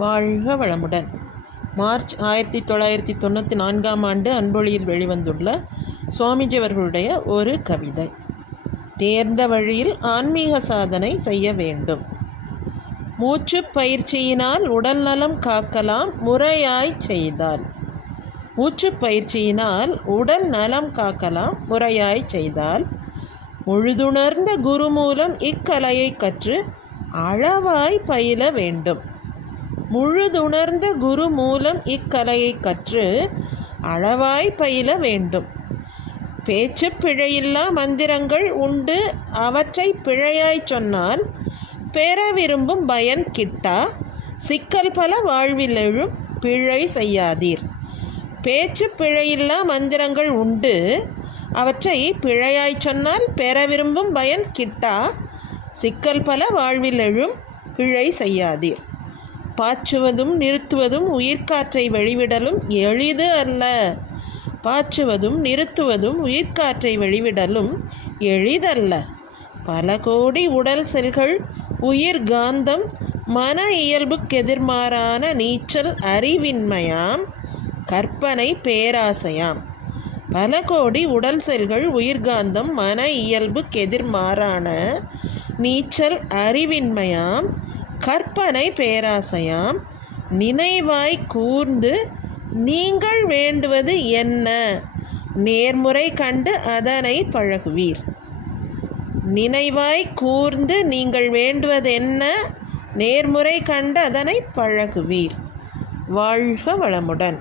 வாழ்க வளமுடன். மார்ச் 1994 அன்பொழியில் வெளிவந்துள்ள சுவாமிஜி அவர்களுடைய ஒரு கவிதை. தேர்ந்த வழியில் ஆன்மீக சாதனை செய்ய வேண்டும். மூச்சு பயிற்சியினால் உடல் நலம் காக்கலாம் முறையாய் செய்தால். மூச்சு பயிற்சியினால் உடல் நலம் காக்கலாம் முறையாய் செய்தால். முழுதுணர்ந்த குரு மூலம் இக்கலையை கற்று அளவாய் பயில வேண்டும். முழுதுணர்ந்த குரு மூலம் இக்கலையை கற்று அளவாய் பயில வேண்டும். பேச்சு பிழையில்லா மந்திரங்கள் உண்டு, அவற்றை பிழையாய் சொன்னால் பெற விரும்பும் பயன் கிட்டா. சிக்கல் பல வாழ்வில் எழும், பிழை செய்யாதீர். பேச்சு பிழையில்லா மந்திரங்கள் உண்டு, அவற்றை பிழையாய் சொன்னால் பெற விரும்பும் பயன் கிட்டா. சிக்கல் பல வாழ்வில் எழும், பிழை செய்யாதீர். பாய்ச்சுவதும் நிறுத்துவதும் உயிர்காற்றை வெளிவிடலும் எளிது அல்ல. பாய்ச்சுவதும் நிறுத்துவதும் உயிர்காற்றை வெளிவிடலும் எளிதல்ல. பல கோடி உடல் செல்கள் உயிர் காந்தம் மன இயல்புக்கெதிர்மாறான நீச்சல் அறிவின்மையாம், கற்பனை பேராசையாம். பல கோடி உடல் செல்கள் உயிர்காந்தம் மன இயல்புக்கெதிர்மாறான நீச்சல் அறிவின்மையாம், கற்பனை பேராசையாம். நினைவாய் கூர்ந்து நீங்கள் வேண்டுவது என்ன, நேர்முறை கண்டு அதனை பழகுவீர். நினைவாய் கூர்ந்து நீங்கள் வேண்டுவது என்ன, நேர்முறை கண்டு அதனை பழகுவீர். வாழ்க வளமுடன்.